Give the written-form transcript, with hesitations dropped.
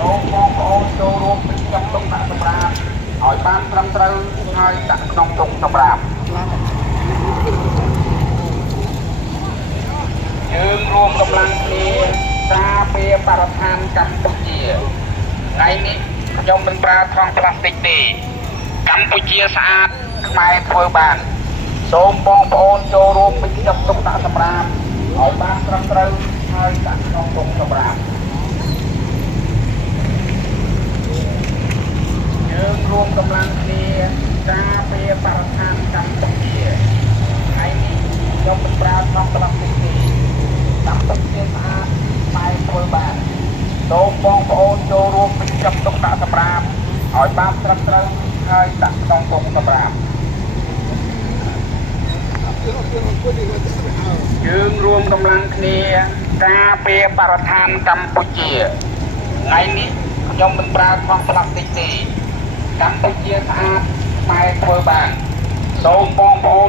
លោកបងប្អូនចូលរួមពីចាប់ទុកដាក់សម្រាប់ឲ្យបានត្រឹមត្រូវហើយដាក់ក្នុងទុកសម្រាប់យើងរួមកម្លាំងគ្នាការពារបរិស្ថានកម្ពុជាថ្ងៃនេះខ្ញុំមិនប្រើថង់ប្លាស្ទិកទេកម្ពុជាស្អាតខ្មែរធ្វើបានសូមបងប្អូនចូលរួមពីចាប់ទុកដាក់សម្រាប់ឲ្យបានត្រឹមត្រូវហើយដាក់ក្នុងទុកសម្រាប់យើងរួមកម្លាំងគ្នាការពារបរិស្ថានកម្ពុជាថ្ងៃនេះខ្ញុំមិនប្រើថង់ប្លាស្ទិកទេកម្ពុជាស្អាតខ្មែរធ្វើបានសូមបងប្អូនចូលរួមពីចាប់ទុកដាក់សម្រាប់ឲ្យបានត្រឹមត្រូវហើយដាក់ក្នុងទុកសម្រាប់យើងរួមកម្លាំងគ្នាការពារបរិស្ថានកម្ពុជាថ្ងៃនេះខ្ញុំមិនប្រើថង់ប្លាស្ទិកទេកម្ពុជាស្អាតខ្មែរធ្វើបានសូមបងប្អូន